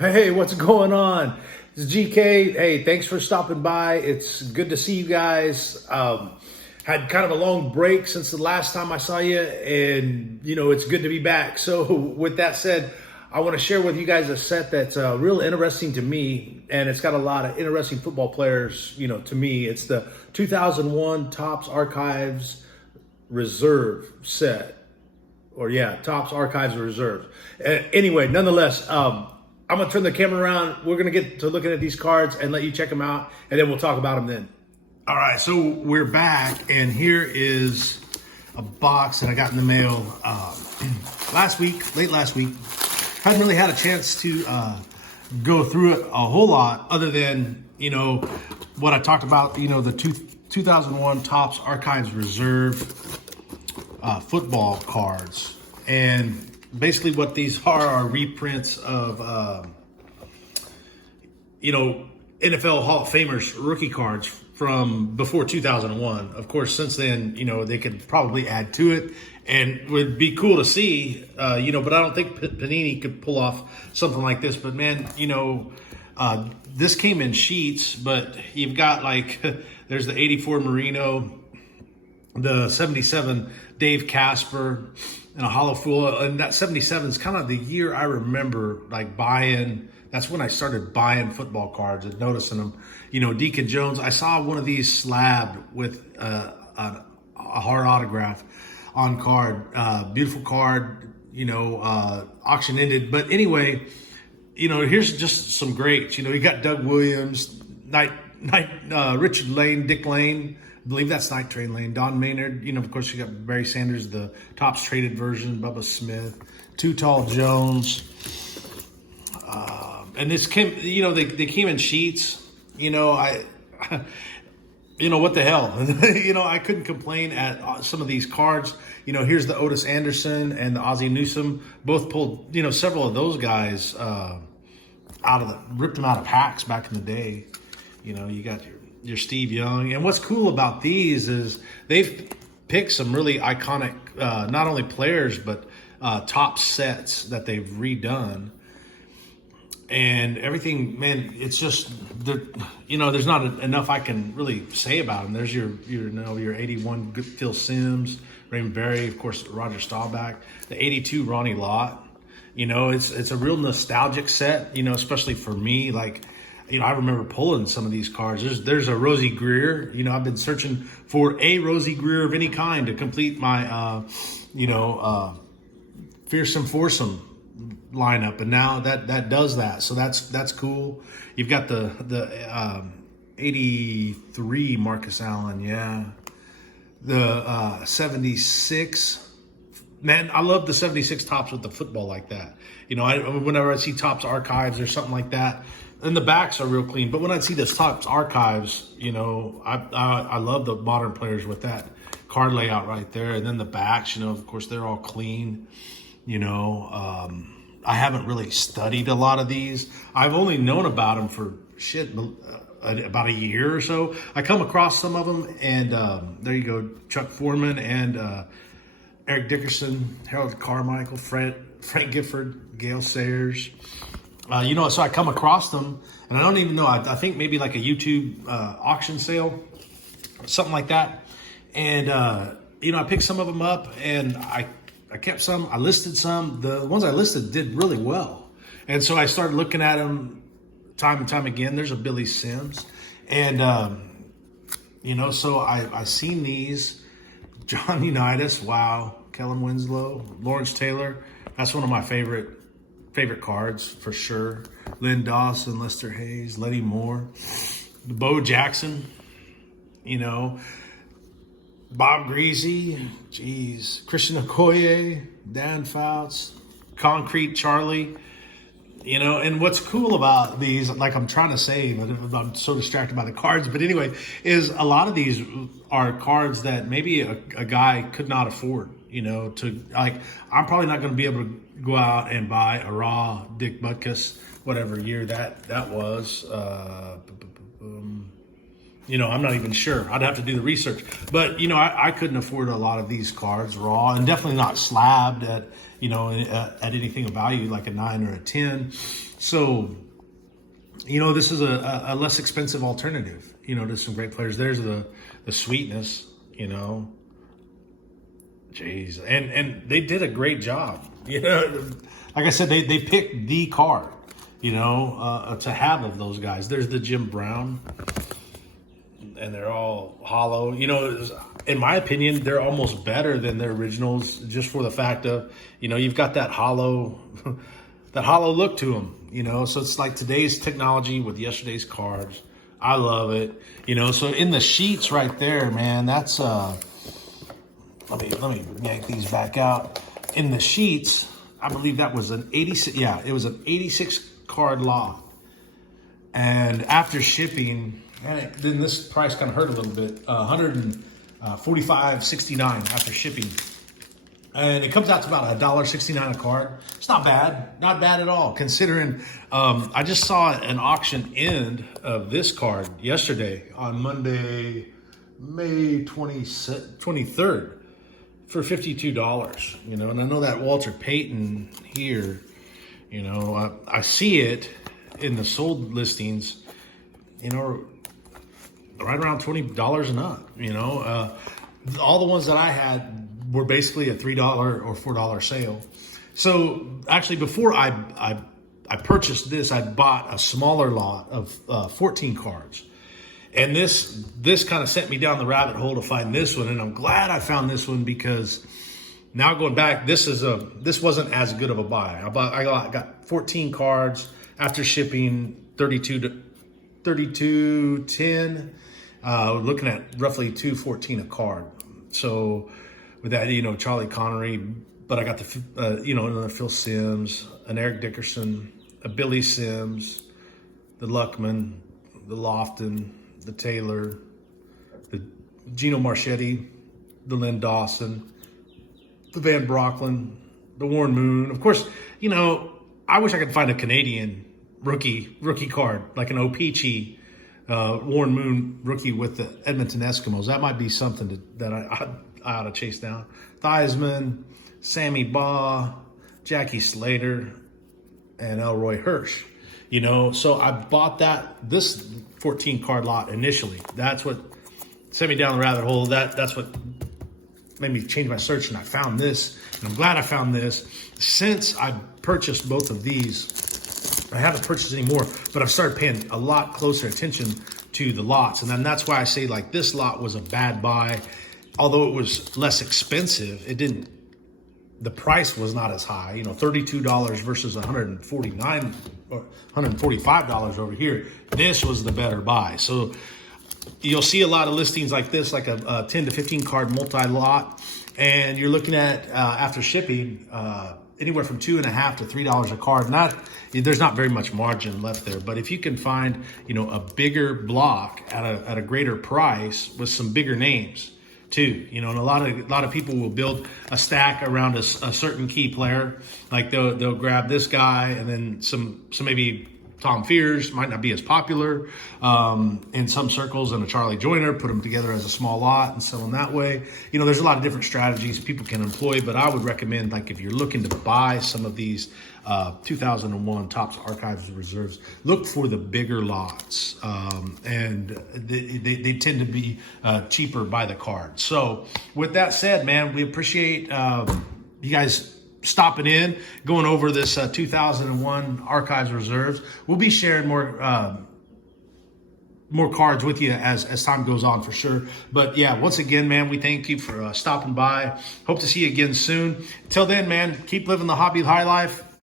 Hey, what's going on? This is GK. Hey, thanks for stopping by. It's good to see you guys. Had kind of a long break since the last time I saw you, and it's good to be back. So, with that said, I want to share with you guys a set that's real interesting to me, and it's got a lot of interesting football players. To me, it's the 2001 Topps Archives Reserve set, Topps Archives Reserve. Anyway, nonetheless. I'm going to turn the camera around. We're going to get to looking at these cards and let you check them out, and then we'll talk about them then. All right, so we're back, and here is a box that I got in the mail late last week. Hadn't really had a chance to go through it a whole lot other than, what I talked about, the 2001 Topps Archives Reserve football cards. And basically what these are reprints of, NFL Hall of Famers rookie cards from before 2001. Of course, since then, they could probably add to it and would be cool to see, but I don't think Panini could pull off something like this. But man, this came in sheets, but you've got there's the 84 Marino, the 77 Dave Casper, and a hollow full. And that 77 is kind of the year I remember buying. That's when I started buying football cards and noticing them. Deacon Jones, I saw one of these slabbed with a hard autograph on card. Beautiful card, auction ended. But anyway, here's just some greats. You got Doug Williams, Richard Lane, Dick Lane, I believe that's Night Train Lane. Don Maynard, of course, you got Barry Sanders, the Topps traded version, Bubba Smith, Too Tall Jones. And this came, they came in sheets. What the hell? I couldn't complain at some of these cards. Here's the Otis Anderson and the Ozzie Newsome. Both pulled, several of those guys ripped them out of packs back in the day. You got your Steve Young. And what's cool about these is they've picked some really iconic, not only players, but top sets that they've redone. And everything, man, it's just, there's not enough I can really say about them. There's your 81 Phil Simms, Raymond Berry, of course, Roger Staubach, the 82 Ronnie Lott. It's a real nostalgic set, especially for me. I remember pulling some of these cards. There's a Rosie Greer. I've been searching for a Rosie Greer of any kind to complete my, fearsome foursome lineup, and now that does that. So that's cool. You've got the 83 Marcus Allen, the 76. Man, I love the 76 Topps with the football like that. Whenever I see Topps Archives or something like that, and the backs are real clean. But when I see this Topps Archives, I love the modern players with that card layout right there, and then the backs, of course, they're all clean. I haven't really studied a lot of these. I've only known about them for about a year or so. I come across some of them, and there you go, Chuck Foreman and Eric Dickerson, Harold Carmichael, Frank Gifford, Gail Sayers. So I come across them, and I don't even know. I think maybe like a YouTube auction sale, something like that. And I picked some of them up, and I kept some. I listed some. The ones I listed did really well. And so I started looking at them time and time again. There's a Billy Sims. And, so I seen these. John Unitas, wow. Kellen Winslow, Lawrence Taylor. That's one of my favorite cards for sure. Lynn Dawson, Lester Hayes, Letty Moore. Bo Jackson, Bob Greasy, Christian Okoye, Dan Fouts, Concrete Charlie, and what's cool about these, I'm trying to say, but I'm so distracted by the cards, but anyway, is a lot of these are cards that maybe a guy could not afford, I'm probably not going to be able to go out and buy a raw Dick Butkus, whatever year that was, I'm not even sure. I'd have to do the research. But, I couldn't afford a lot of these cards raw, and definitely not slabbed at, at anything of value like a 9 or a 10. So, this is a less expensive alternative, to some great players. There's the sweetness, Jeez. And they did a great job. Like I said, they picked the card, to have of those guys. There's the Jim Brown, and they're all hollow. In my opinion, they're almost better than their originals, just for the fact of, you've got that hollow, that hollow look to them. So it's like today's technology with yesterday's cards. I love it. So in the sheets right there, man, that's let me yank these back out. In the sheets, I believe that was an 86. Yeah, it was an 86 card lot. And after shipping, then this price kind of hurt a little bit. $145.69 after shipping. And it comes out to about $1.69 a card. It's not bad. Not bad at all, considering I just saw an auction end of this card yesterday on Monday, May 23rd for $52, and I know that Walter Payton here, I see it in the sold listings, right around $20 and up, all the ones that I had were basically a $3 or $4 sale. So actually, before I purchased this, I bought a smaller lot of 14 cards. And this kind of sent me down the rabbit hole to find this one, and I'm glad I found this one, because now going back, this wasn't as good of a buy. I got 14 cards after shipping, 32.10, looking at roughly $214 a card. So with that, Charlie Connery, but I got the another Phil Simms, an Eric Dickerson, a Billy Sims, the Luckman, the Lofton, the Taylor, the Gino Marchetti, the Lynn Dawson, the Van Brocklin, the Warren Moon. Of course, I wish I could find a Canadian rookie card, like an O-Pee-Chee, Warren Moon rookie with the Edmonton Eskimos. That might be something that I ought to chase down. Theismann, Sammy Baugh, Jackie Slater, and Elroy Hirsch. So I bought this 14 card lot initially. That's what sent me down the rabbit hole. That's what made me change my search, and I found this, and I'm glad I found this. Since I purchased both of these, I haven't purchased any more, but I've started paying a lot closer attention to the lots. And then that's why I say, like, this lot was a bad buy. Although it was less expensive, the price was not as high, $32 versus $149 or $145 over here. This was the better buy. So you'll see a lot of listings like this, like a 10 to 15 card multi-lot, and you're looking at, after shipping, anywhere from $2.50 to $3 a card. There's not very much margin left there, but if you can find, a bigger block at a greater price with some bigger names too, and a lot of people will build a stack around a certain key player. Like they'll grab this guy, and then some maybe Tom Fears might not be as popular in some circles, and a Charlie Joyner, put them together as a small lot and sell them that way. There's a lot of different strategies people can employ, but I would recommend, like, if you're looking to buy some of these 2001 Topps Archives Reserves, look for the bigger lots, and they tend to be cheaper by the card. So with that said, man, we appreciate you guys stopping in, going over this 2001 Archives Reserves. We'll be sharing more cards with you as time goes on, for sure. But yeah, once again, man, we thank you for stopping by. Hope to see you again soon. Until then, man, keep living the hobby high life.